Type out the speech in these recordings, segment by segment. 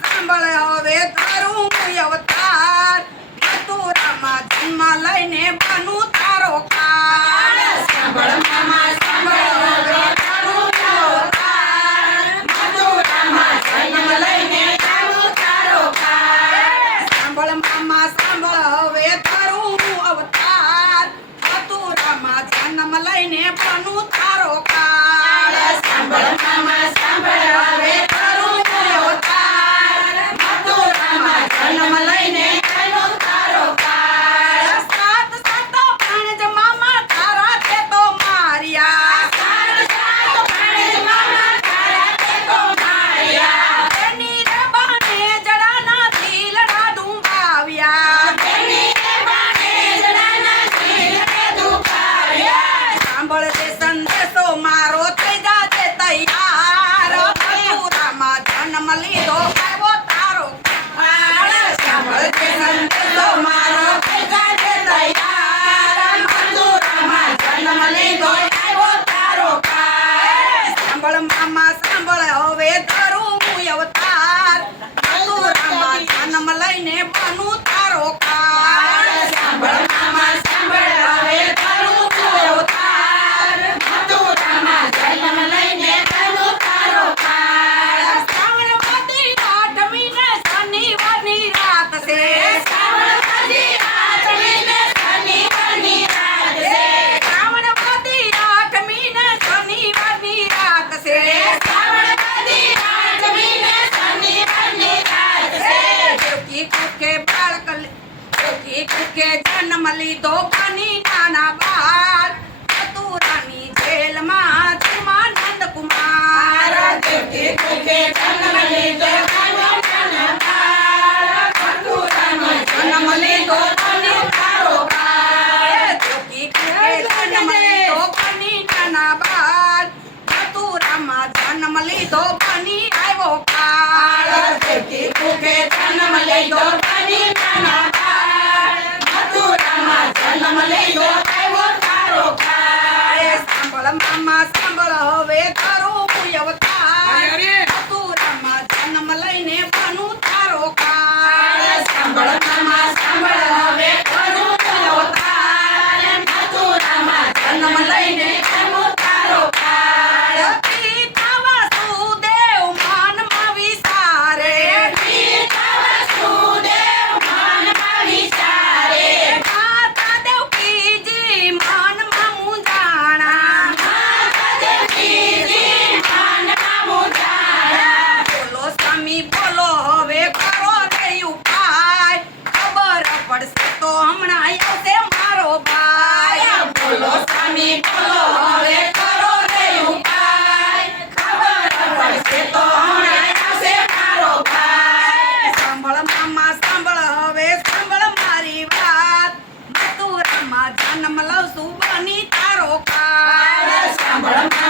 સાંભળ હવે તારું અવતાર? મથુરામાં જન્મ લઈને બનું તારો કાળ. સાંભળ મામા સાંભળ લઈને બનું હવે તારું અવતાર. મથુરામાં જન્મ લઈને બનું તારો કાળ. સાંભળ મામા સાંભળ હવે I'm a ne দল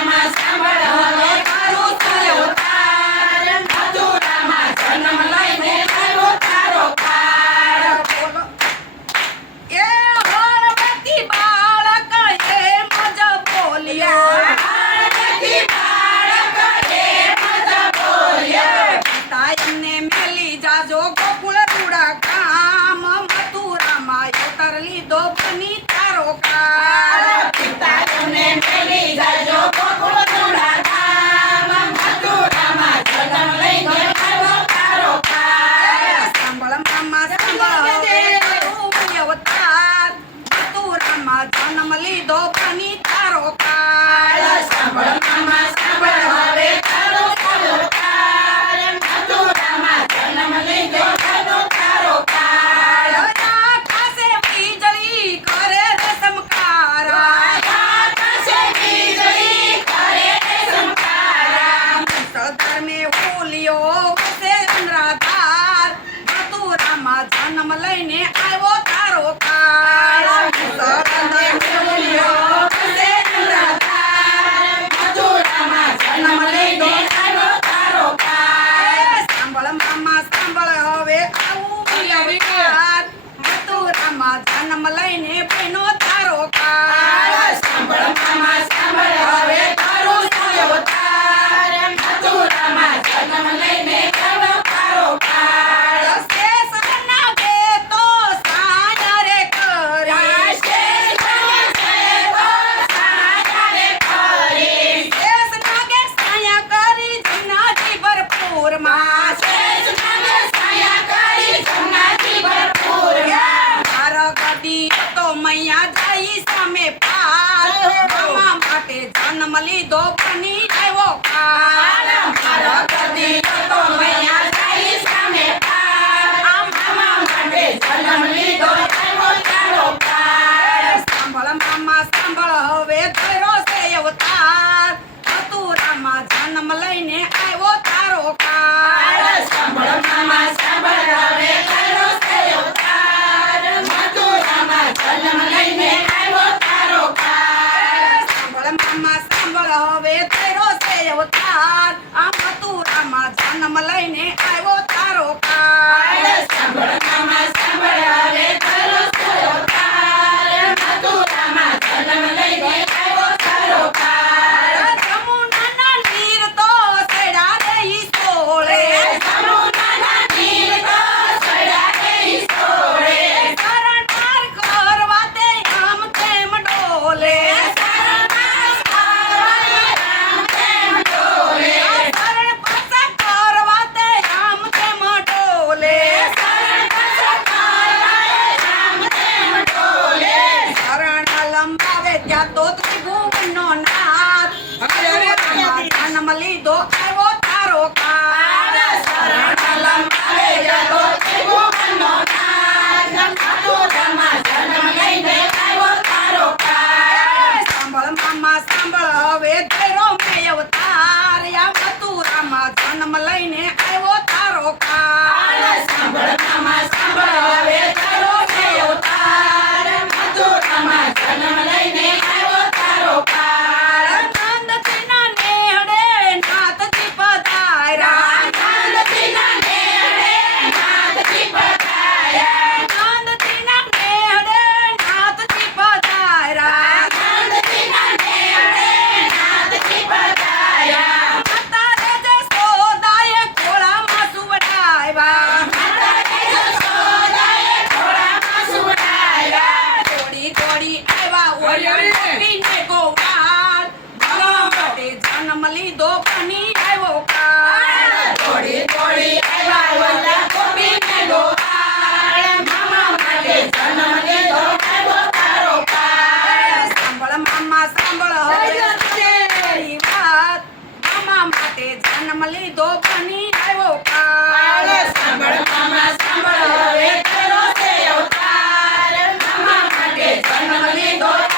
my summer. I walk, I woke. અહીંયા જઈ સામે પાર માટે જન્મ લીધો બની. લીધો